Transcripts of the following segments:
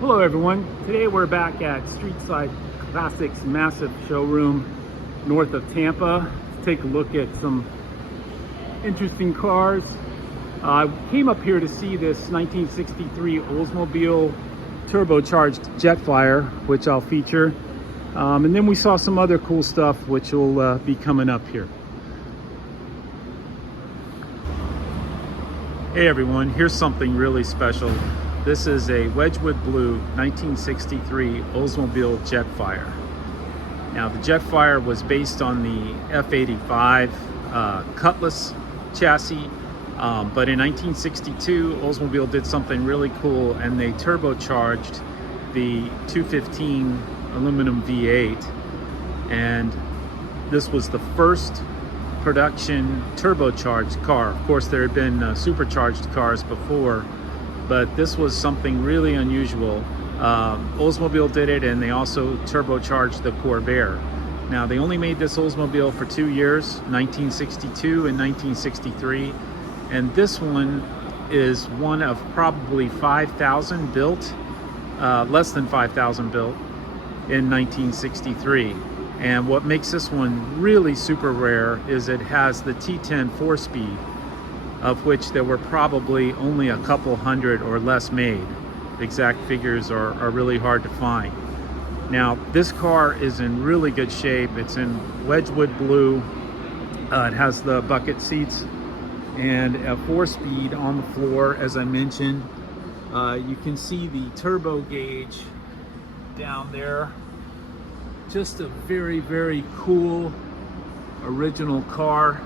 Hello everyone, today we're back at Streetside Classics massive showroom north of Tampa to take a look at some interesting cars. I came up here to see this 1963 Oldsmobile turbocharged Jetfire, which I'll feature. And then we saw some other cool stuff which will be coming up here. Hey everyone, here's something really special. This is a Wedgwood Blue 1963 Oldsmobile Jetfire. Now the Jetfire was based on the F85 Cutlass chassis, but in 1962 Oldsmobile did something really cool and they turbocharged the 215 aluminum V8, and this was the first production turbocharged car. Of course there had been supercharged cars before, but this was something really unusual. Oldsmobile did it, and they also turbocharged the Corvette. Now they only made this Oldsmobile for 2 years, 1962 and 1963, and this one is one of probably 5,000 built, less than 5,000 built in 1963. And what makes this one really super rare is it has the T10 4-speed, of which there were probably only a couple hundred or less made. The exact figures are really hard to find. Now this car is in really good shape. It's in Wedgwood Blue. It has the bucket seats and a 4-speed on the floor, as I mentioned. You can see the turbo gauge down there. Just a very, very cool original car.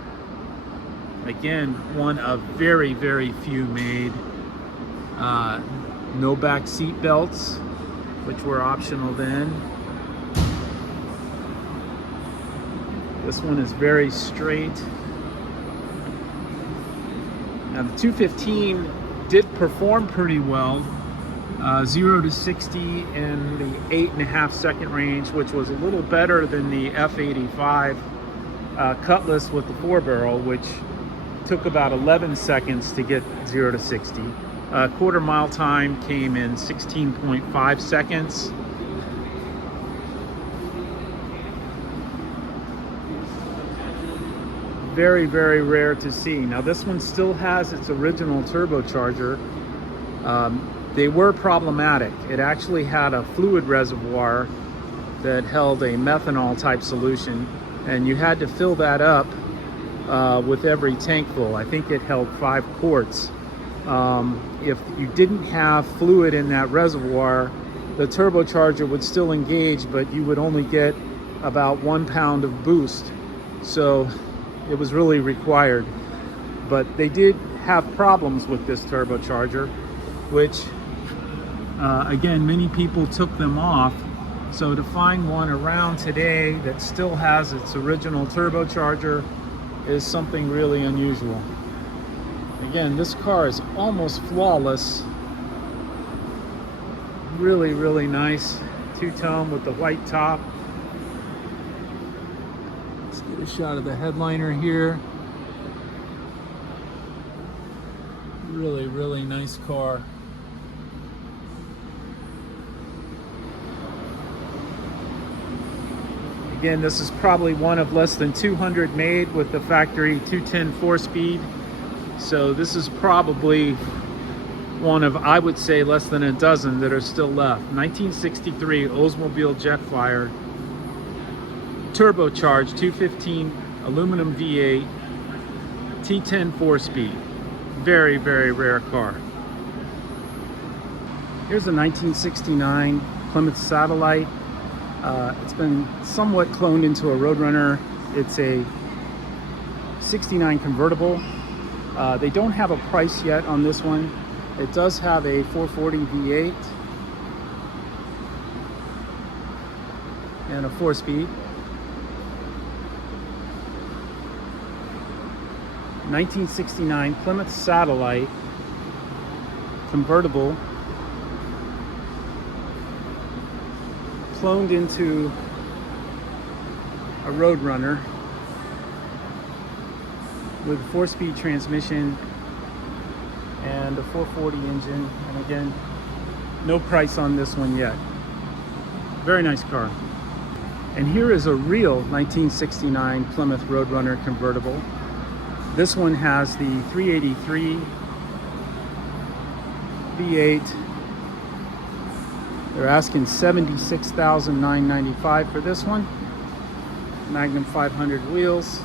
Again, one of very, very few made. No back seat belts, which were optional then. This one is very straight. Now the 215 did perform pretty well. 0 to 60 in the 8.5 second range, which was a little better than the F85 Cutlass with the 4-barrel, which took about 11 seconds to get 0 to 60. Quarter mile time came in 16.5 seconds. Very, very rare to see. Now this one still has its original turbocharger. They were problematic. It actually had a fluid reservoir that held a methanol type solution, and you had to fill that up with every tank full. I think it held 5 quarts. If you didn't have fluid in that reservoir, the turbocharger would still engage, but you would only get about 1 pound of boost. So it was really required. But they did have problems with this turbocharger, which again, many people took them off. So to find one around today that still has its original turbocharger is something really unusual. Again, this car is almost flawless. Really, really nice. Two-tone with the white top. Let's get a shot of the headliner here. Really, really nice car. Again, this is probably one of less than 200 made with the factory 210 4-speed. So this is probably one of, I would say, less than a dozen that are still left. 1963 Oldsmobile Jetfire, turbocharged 215 aluminum V8, T10 4-speed. Very, very rare car. Here's a 1969 Plymouth Satellite. It's been somewhat cloned into a Roadrunner. It's a 69 convertible. They don't have a price yet on this one. It does have a 440 V8 and a 4-speed. 1969 Plymouth Satellite convertible, cloned into a Roadrunner with a 4-speed transmission and a 440 engine. And again, No price on this one yet. Very nice car. And here is a real 1969 Plymouth Roadrunner convertible. This one has the 383 V8. They're asking $76,995 for this one. Magnum 500 wheels.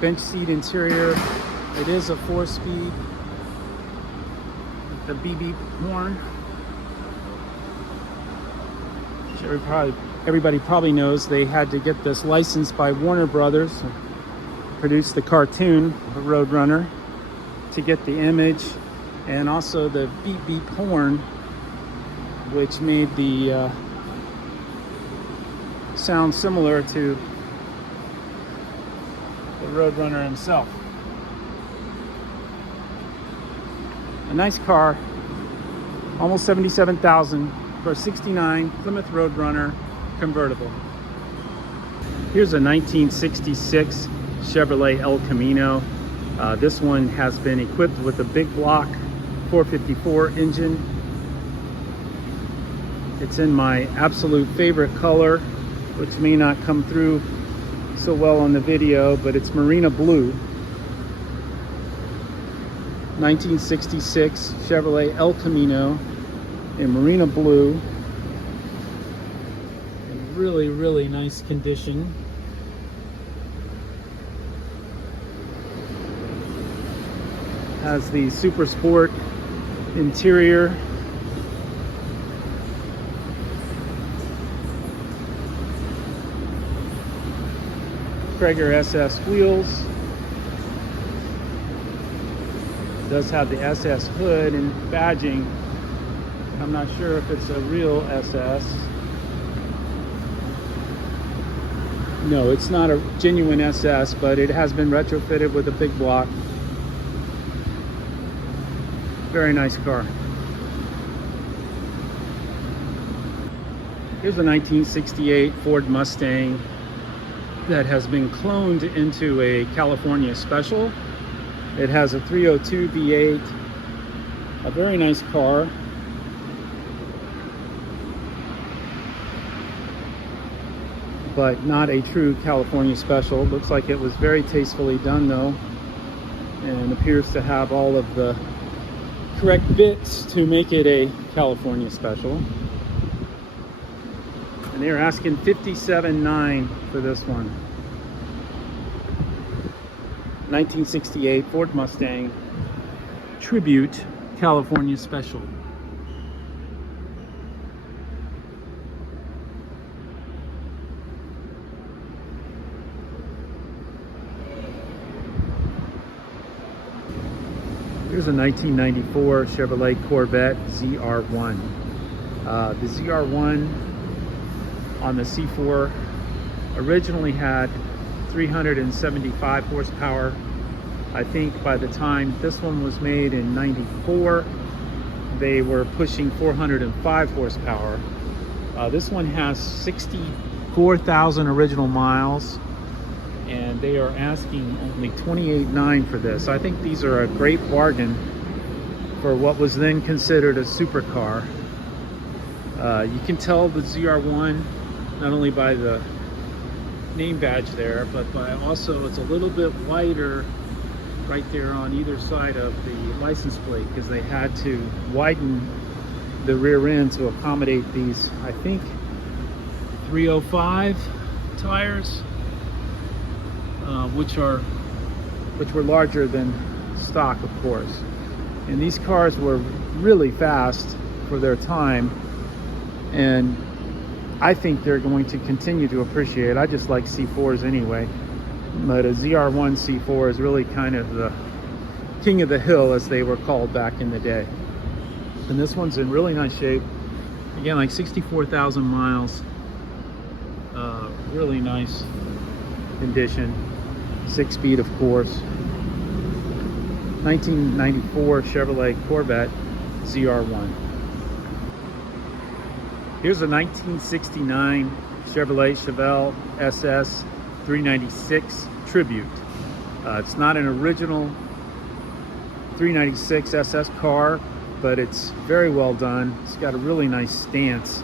Bench seat interior. It is a 4-speed. The beep beep horn. Everybody probably knows they had to get this licensed by Warner Brothers, produce the cartoon of Roadrunner, to get the image and also the beep beep horn, which made the sound similar to the Roadrunner himself. A nice car, almost $77,000 for a '69 Plymouth Roadrunner convertible. Here's a 1966 Chevrolet El Camino. This one has been equipped with a big block 454 engine. It's in my absolute favorite color, which may not come through so well on the video, but it's Marina Blue. 1966 Chevrolet El Camino in Marina Blue. In really, really nice condition. Has the Super Sport interior. Traeger SS wheels. It does have the SS hood and badging. I'm not sure if it's a real SS. No, it's not a genuine SS, but it has been retrofitted with a big block. Very nice car. Here's a 1968 Ford Mustang that has been cloned into a California Special. It has a 302 V8, a very nice car. But not a true California Special. Looks like it was very tastefully done though, and appears to have all of the correct bits to make it a California Special. And they're asking $57,900 for this one. 1968 Ford Mustang Tribute California Special. Here's a 1994 Chevrolet Corvette ZR1. The ZR1 on the C4 originally had 375 horsepower. I think by the time this one was made in '94, they were pushing 405 horsepower. This one has 64,000 original miles, and they are asking only $28,900 for this. I think these are a great bargain for what was then considered a supercar. You can tell the ZR1 not only by the name badge there, but by also it's a little bit wider right there on either side of the license plate, because they had to widen the rear end to accommodate these, I think, 305 tires, which were larger than stock, of course. And these cars were really fast for their time, and I think they're going to continue to appreciate. I just like C4s anyway, but a ZR1 C4 is really kind of the king of the hill, as they were called back in the day. And this one's in really nice shape. Again, like 64,000 miles. Really nice condition. 6-speed, of course. 1994 Chevrolet Corvette ZR1. Here's a 1969 Chevrolet Chevelle SS 396 Tribute. It's not an original 396 SS car. but it's very well done. It's got a really nice stance.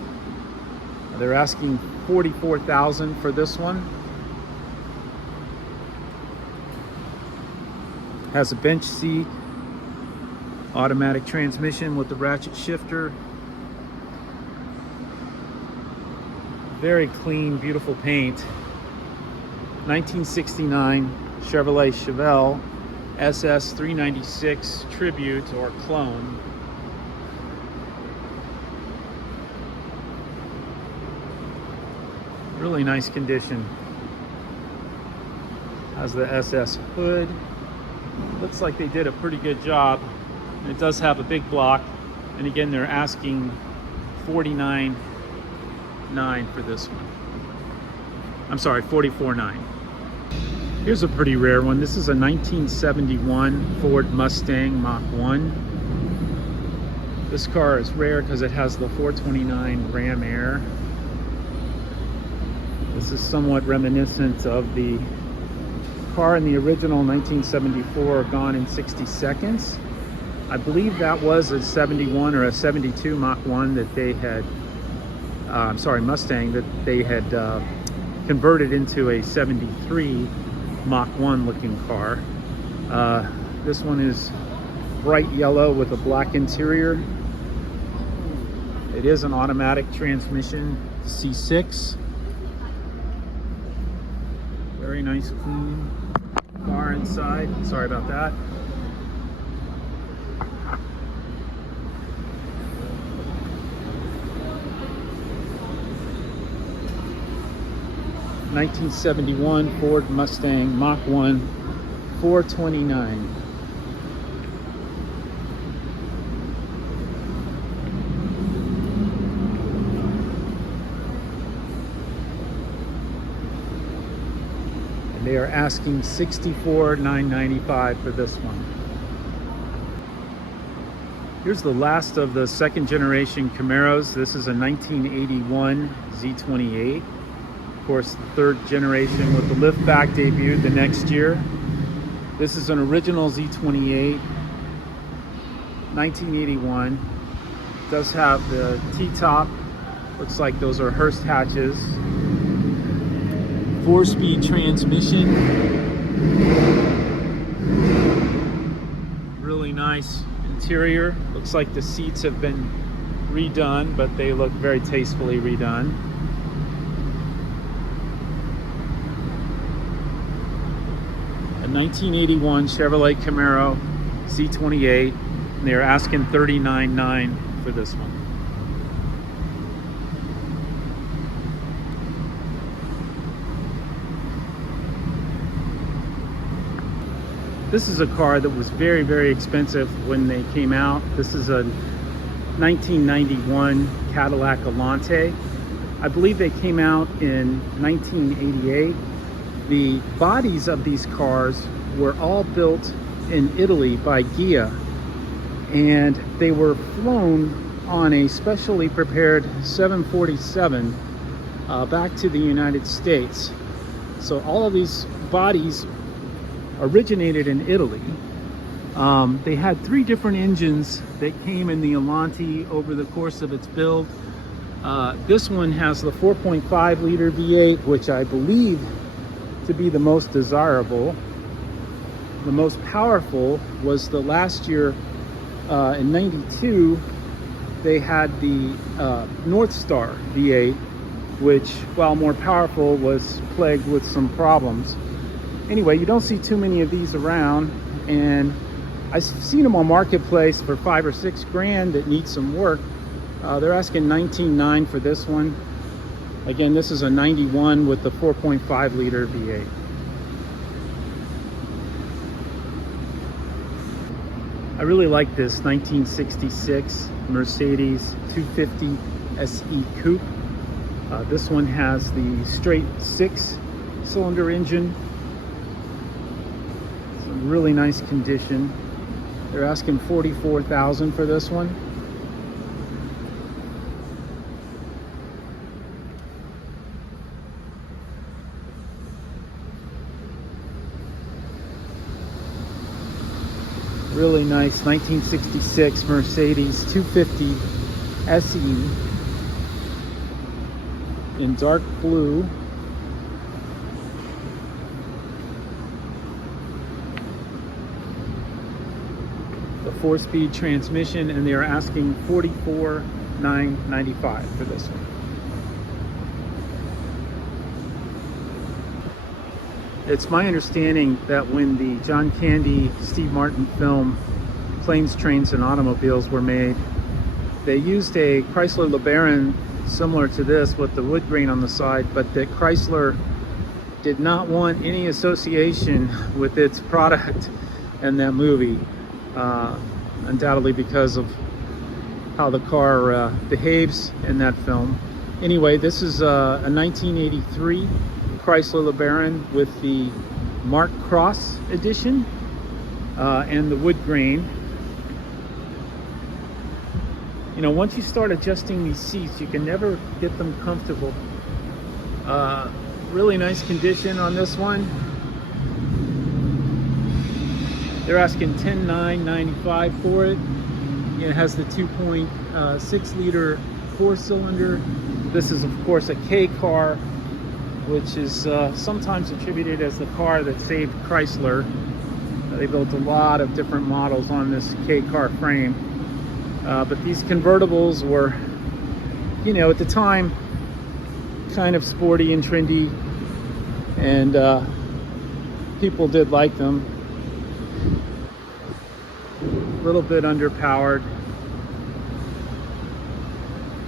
They're asking $44,000 for this one. Has a bench seat, automatic transmission with the ratchet shifter. Very clean, beautiful paint. 1969 Chevrolet Chevelle SS 396 Tribute or Clone. Really nice condition. Has the SS hood. Looks like they did a pretty good job. It does have a big block, and again they're asking $49,900 for this one. I'm sorry, $44,900. Here's a pretty rare one. This is a 1971 Ford Mustang Mach 1. This car is rare because it has the 429 Ram Air. This is somewhat reminiscent of the car in the original 1974 Gone in 60 Seconds. I believe that was a 71 or a 72 Mach 1 that they had, Mustang, that they had converted into a 73 Mach 1 looking car. This one is bright yellow with a black interior. It is an automatic transmission, C6. Very nice, clean car inside. Sorry about that. '71 Ford Mustang Mach 1, $429,000. They are asking $64,995 for this one. Here's the last of the second generation Camaros. This is a 1981 Z28. Of course, the third generation with the liftback debuted the next year. This is an original Z28, 1981. It does have the T-top. Looks like those are Hurst hatches. 4-speed transmission. Really nice interior. Looks like the seats have been redone, but they look very tastefully redone. A 1981 Chevrolet Camaro Z28, and they're asking $39,900 for this one. This is a car that was very, very expensive when they came out. This is a 1991 Cadillac Allante. I believe they came out in 1988. The bodies of these cars were all built in Italy by Ghia, and they were flown on a specially prepared 747 back to the United States. So all of these bodies originated in Italy. They had 3 different engines that came in the Allante over the course of its build. This one has the 4.5 liter V8, which I believe to be the most desirable. The most powerful was the last year in '92. They had the North Star V8, which, while more powerful, was plagued with some problems. Anyway, you don't see too many of these around, and I've seen them on Marketplace for $5 or $6 grand that need some work. They're asking $19,900 for this one. Again, this is a 91 with the 4.5 liter V8. I really like this 1966 Mercedes 250 SE Coupe. This one has the straight 6-cylinder engine. It's in really nice condition. They're asking $44,000 for this one. really nice 1966 Mercedes 250 SE in dark blue. The 4-speed transmission, and they are asking $44,995 for this one. It's my understanding that when the John Candy, Steve Martin film Planes, Trains, and Automobiles were made, they used a Chrysler LeBaron similar to this with the wood grain on the side, but that Chrysler did not want any association with its product in that movie, undoubtedly because of how the car behaves in that film. Anyway, this is a 1983 Chrysler LeBaron with the Mach Cross edition and the wood grain. You know, once you start adjusting these seats, you can never get them comfortable. Really nice condition on this one. They're asking $10,995 for it. It has the 2.6 liter 4-cylinder. This is, of course, a K car, which is sometimes attributed as the car that saved Chrysler. They built a lot of different models on this K car frame. But these convertibles were, you know, at the time, kind of sporty and trendy, and people did like them. A little bit underpowered.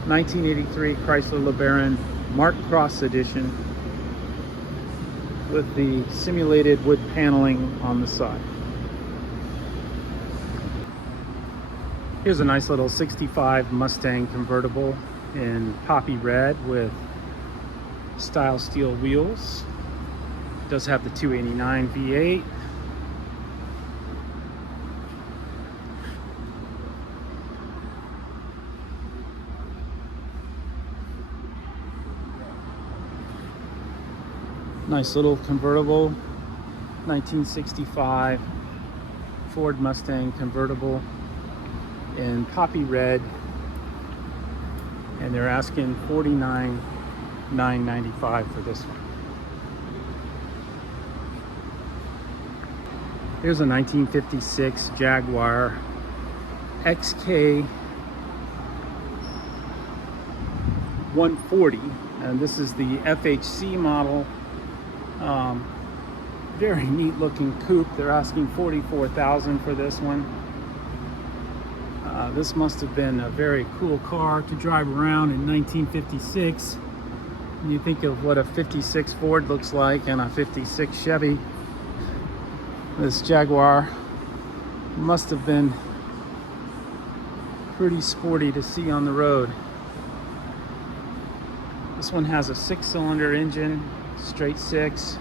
1983 Chrysler LeBaron Mach Cross edition with the simulated wood paneling on the side. Here's a nice little 65 Mustang convertible in poppy red with style steel wheels. It does have the 289 V8. Nice little convertible, 1965 Ford Mustang convertible in poppy red, and they're asking $49,995 for this one. Here's a 1956 Jaguar XK140, and this is the FHC model. Very neat looking coupe. They're asking $44,000 for this one. This must have been a very cool car to drive around in 1956. When you think of what a 56 Ford looks like and a 56 Chevy, this Jaguar must have been pretty sporty to see on the road. This one has a 6-cylinder engine, straight 6.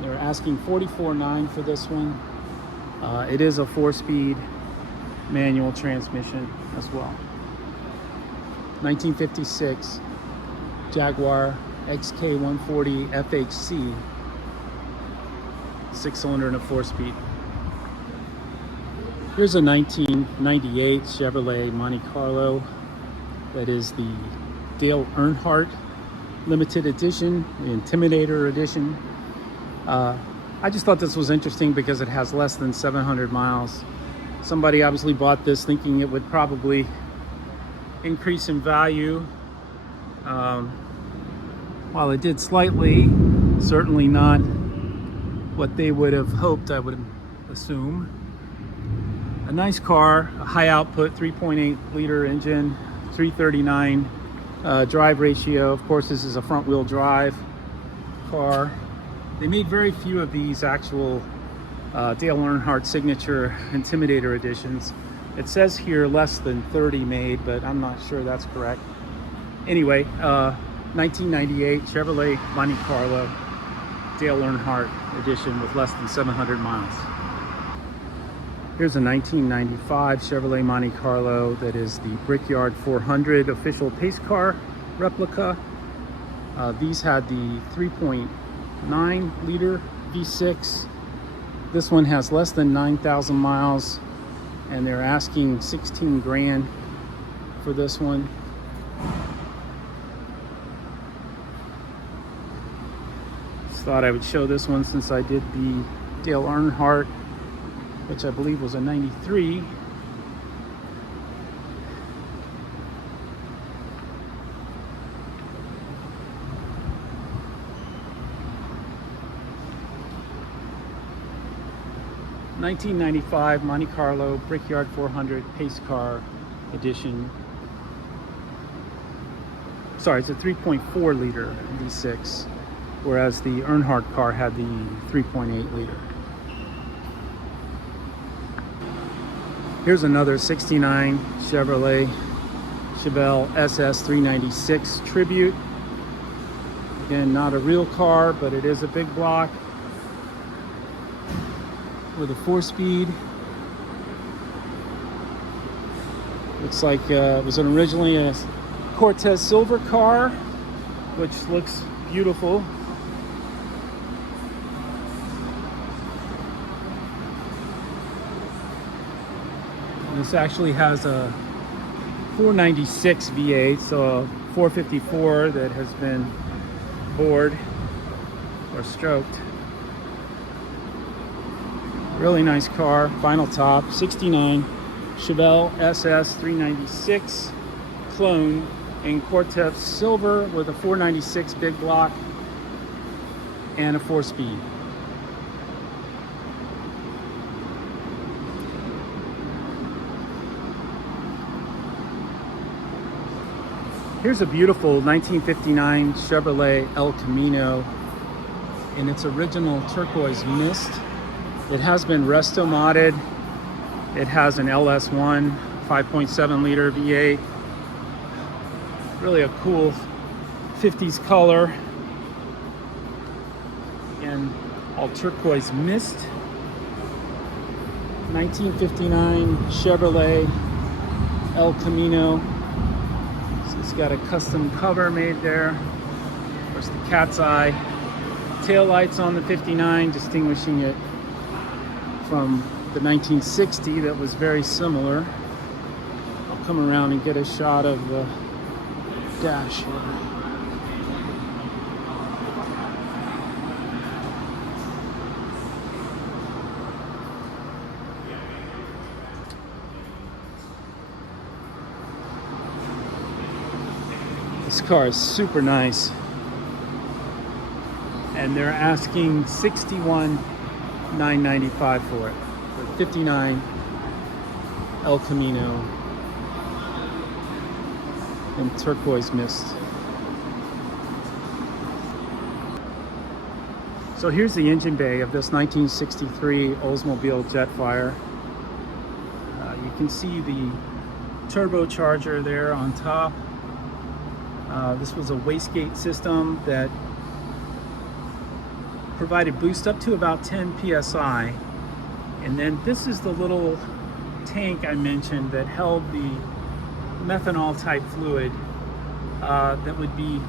They're asking $44,900 for this one. It is a 4-speed manual transmission as well. 1956 Jaguar XK140 FHC, 6-cylinder and a 4-speed. Here's a 1998 Chevrolet Monte Carlo. That is the Dale Earnhardt limited edition, the Intimidator edition. I just thought this was interesting because it has less than 700 miles. Somebody obviously bought this thinking it would probably increase in value. While it did slightly, certainly not what they would have hoped, I would assume. A nice car, a high output 3.8 liter engine, 339 drive ratio. Of course, this is a front wheel drive car. They made very few of these actual Dale Earnhardt signature Intimidator editions. It says here less than 30 made, but I'm not sure that's correct. Anyway, 1998 Chevrolet Monte Carlo Dale Earnhardt edition with less than 700 miles. Here's a 1995 Chevrolet Monte Carlo that is the Brickyard 400 official pace car replica. These had the 3.2 9-liter V6. This one has less than 9,000 miles, and they're asking 16 grand for this one. Just thought I would show this one since I did the Dale Earnhardt, which I believe was a 93. $1995 Monte Carlo Brickyard 400 Pace Car Edition. Sorry, it's a 3.4 liter V6, whereas the Earnhardt car had the 3.8 liter. Here's another 69 Chevrolet Chevelle SS 396 Tribute. Again, not a real car, but it is a big block with a 4-speed. Looks like it was originally a Cortez silver car, which looks beautiful. This actually has a 496 V8, so a 454 that has been bored or stroked. Really nice car, vinyl top, 69 Chevelle SS 396 clone in Cortez silver with a 496 big block and a 4-speed. Here's a beautiful 1959 Chevrolet El Camino in its original turquoise mist. It has been resto modded. It has an LS1 5.7 liter V8. Really a cool 50s color and all turquoise mist. 1959 Chevrolet El Camino. So it's got a custom cover made there. Of course, the cat's eye tail lights on the 59, distinguishing it from the 1960 that was very similar. I'll come around and get a shot of the dash here. This car is super nice, and they're asking $61,995 for it. For 59 El Camino in turquoise mist. So here's the engine bay of this 1963 Oldsmobile Jetfire. You can see the turbocharger there on top. This was a wastegate system that provided boost up to about 10 psi. And then this is the little tank I mentioned that held the methanol type fluid that would be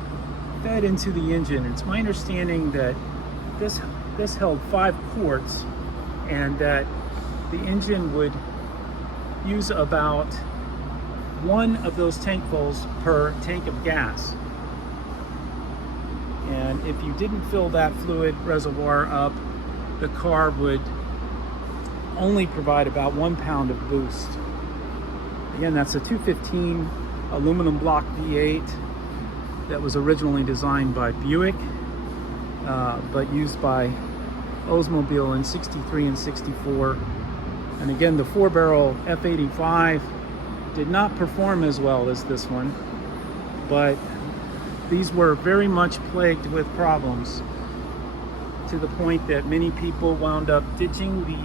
fed into the engine. It's my understanding that this held 5 quarts, and that the engine would use about 1 of those tankfuls per tank of gas. And if you didn't fill that fluid reservoir up, the car would only provide about 1 pound of boost. Again, that's a 215 aluminum block V8 that was originally designed by Buick, but used by Oldsmobile in 63 and 64. And again, the 4-barrel F85 did not perform as well as this one, but these were very much plagued with problems, to the point that many people wound up ditching the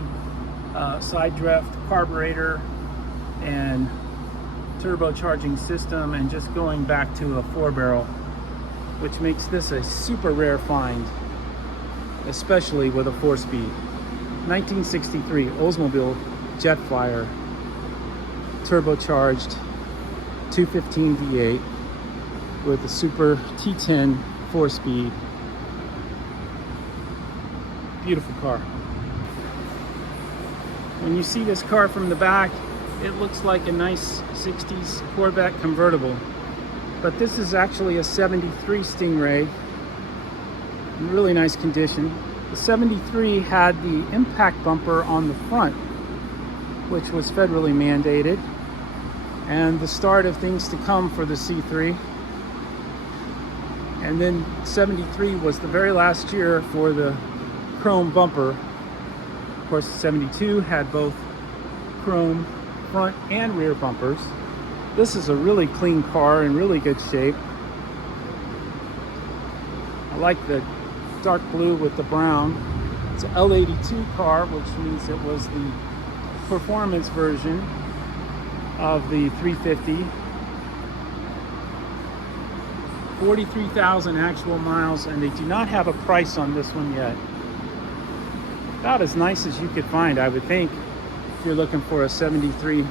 side draft carburetor and turbocharging system and just going back to a 4-barrel, which makes this a super rare find, especially with a 4-speed. 1963 Oldsmobile Jetfire turbocharged 215 V8 with a Super T10 4-speed. Beautiful car. When you see this car from the back, it looks like a nice 60s Corvette convertible. But this is actually a 73 Stingray. In really nice condition. The 73 had the impact bumper on the front, which was federally mandated, and the start of things to come for the C3. And then 73 was the very last year for the chrome bumper. Of course, 72 had both chrome front and rear bumpers. This is a really clean car in really good shape. I like the dark blue with the brown. It's an L82 car, which means it was the performance version of the 350. 43,000 actual miles, and they do not have a price on this one yet. About as nice as you could find, I would think, if you're looking for a 73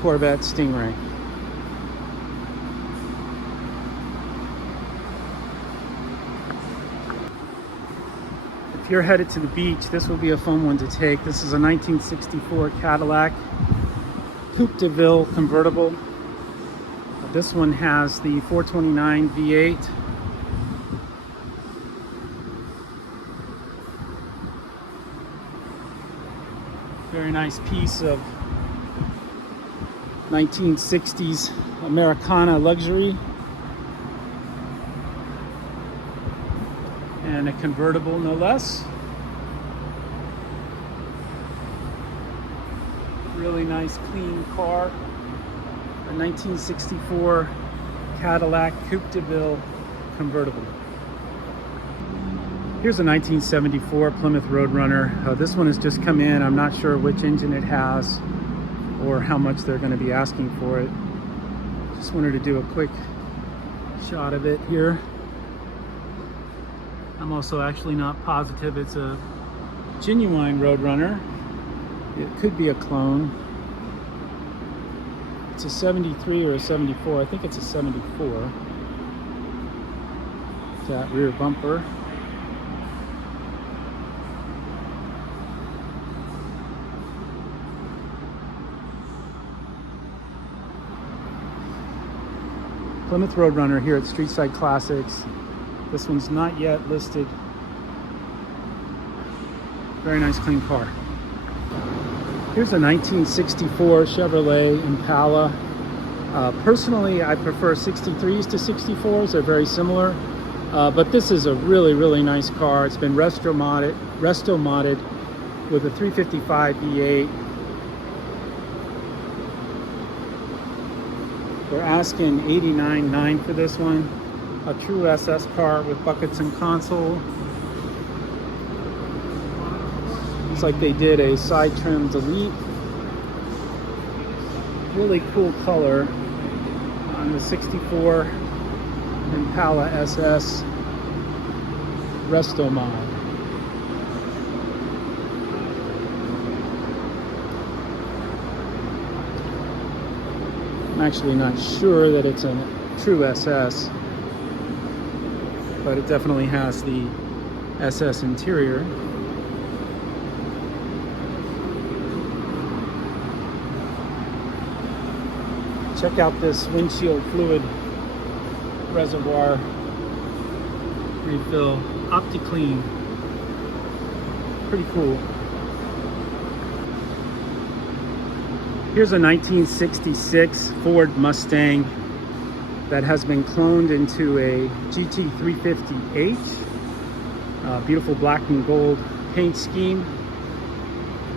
Corvette Stingray. If you're headed to the beach, this will be a fun one to take. This is a 1964 Cadillac Coupe de Ville convertible. This one has the 429 V8. Very nice piece of 1960s Americana luxury. And a convertible, no less. Really nice, clean car. A 1964 Cadillac Coupe de Ville convertible. Here's a 1974 Plymouth Roadrunner. This one has just come in. I'm not sure which engine it has or how much they're going to be asking for it. Just wanted to do a quick shot of it here. I'm also actually not positive it's a genuine Roadrunner. It could be a clone. It's a 73 or a 74. I think it's a 74. That rear bumper. Plymouth Roadrunner here at Streetside Classics. This one's not yet listed. Very nice, clean car. Here's a 1964 Chevrolet Impala. Personally, I prefer 63s to 64s. They're very similar. But this is a really, really nice car. It's been resto modded with a 355 V8. We're asking $89,900 for this one. A true SS car with buckets and console. Looks like they did a side trim delete. Really cool color on the 64 Impala SS resto mod. I'm actually not sure that it's a true SS, but it definitely has the SS interior. Check out this windshield fluid reservoir refill. OptiClean. Pretty cool. Here's a 1966 Ford Mustang that has been cloned into a GT350H. Beautiful black and gold paint scheme.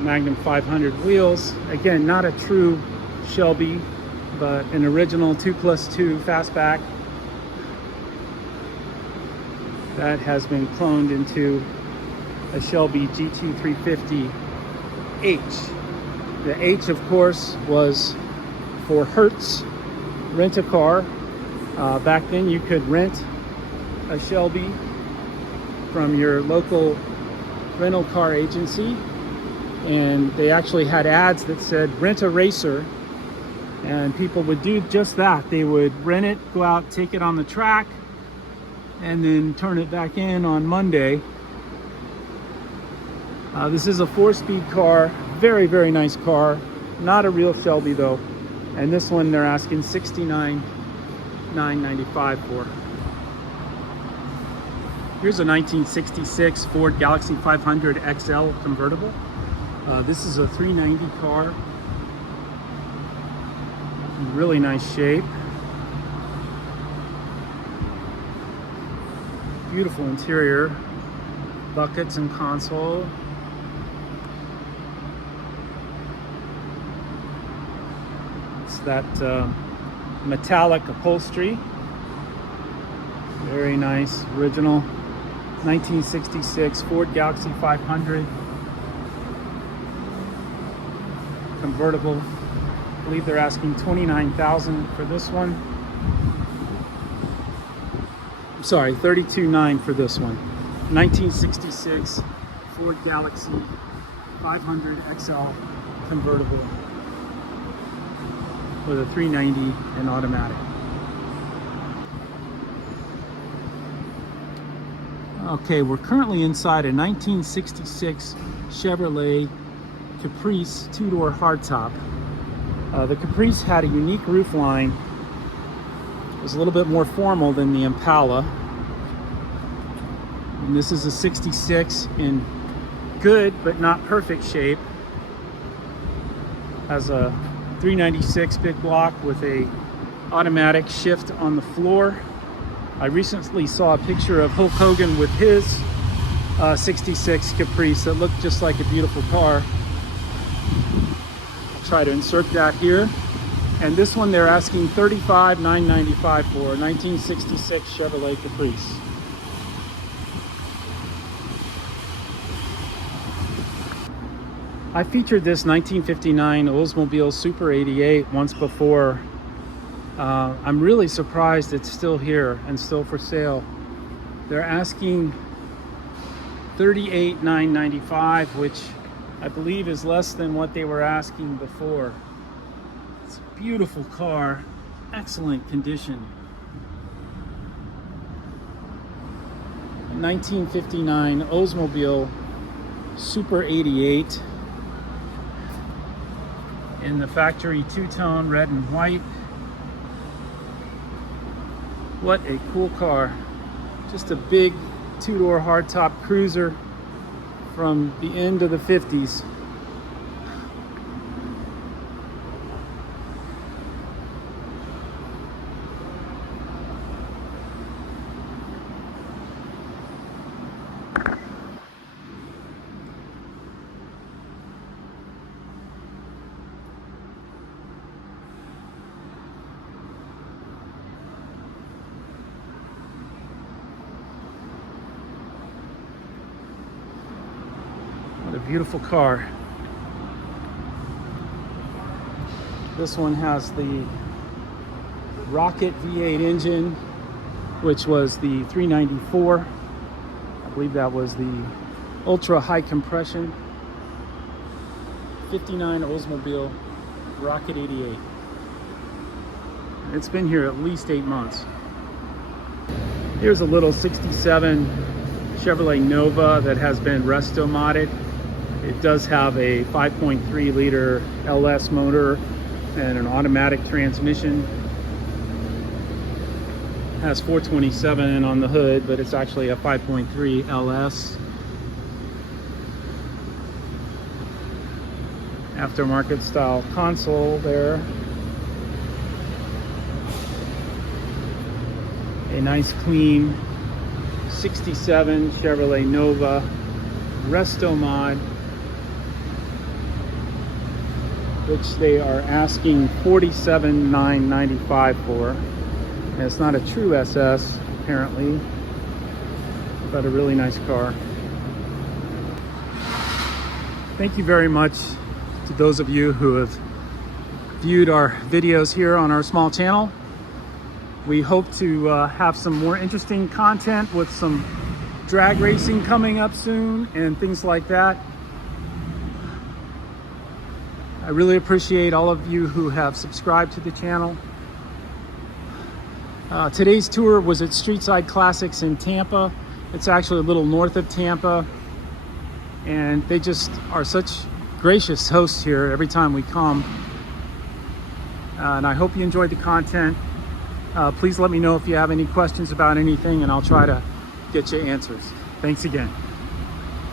Magnum 500 wheels. Again, not a true Shelby, but an original 2+2 fastback that has been cloned into a Shelby GT350H. The H, of course, was for Hertz Rent-A-Car. Back then you could rent a Shelby from your local rental car agency, and they actually had ads that said rent a racer, and people would do just that. They would rent it, go out, take it on the track, and then turn it back in on Monday This is a 4-speed car, very, very nice car. Not a real Shelby though. And this one they're asking $69,995 for. Here's a 1966 Ford Galaxie 500 XL convertible. This is a 390 car. In really nice shape. Beautiful interior. Buckets and console. It's that metallic upholstery. Very nice, original 1966 Ford Galaxie 500 convertible. I believe they're asking $29,000 for this one. I'm sorry, $32,900 for this one. 1966 Ford Galaxie 500 XL convertible with a 390 and automatic. Okay, we're currently inside a 1966 Chevrolet Caprice 2-door hardtop. The Caprice had a unique roof line. It was a little bit more formal than the Impala. And this is a 66 in good but not perfect shape. Has a 396 big block with a automatic shift on the floor. I recently saw a picture of Hulk Hogan with his 66 Caprice that looked just like a beautiful car. I'll try to insert that here. And this one they're asking $35,995 for, a 1966 Chevrolet Caprice. I featured this 1959 Oldsmobile Super 88 once before. I'm really surprised it's still here and still for sale. They're asking $38,995, which I believe is less than what they were asking before. It's a beautiful car, excellent condition. 1959 Oldsmobile Super 88 in the factory two-tone red and white. What a cool car. Just a big 2-door hardtop cruiser from the end of the 50s. What a beautiful car. This one has the Rocket V8 engine, which was the 394. I believe that was the ultra high compression 59 Oldsmobile Rocket 88. It's been here at least 8 months. Here's a little 67 Chevrolet Nova that has been resto modded. It does have a 5.3 liter LS motor and an automatic transmission. Has 427 on the hood, but it's actually a 5.3 LS. Aftermarket style console there. A nice clean 67 Chevrolet Nova resto mod, which they are asking $47,995 for. And it's not a true SS, apparently, but a really nice car. Thank you very much to those of you who have viewed our videos here on our small channel. We hope to have some more interesting content with some drag racing coming up soon and things like that. I really appreciate all of you who have subscribed to the channel. Today's tour was at Streetside Classics in Tampa. It's actually a little north of Tampa. and they just are such gracious hosts here every time we come. And I hope you enjoyed the content. Please let me know if you have any questions about anything, and I'll try to get you answers. Thanks again.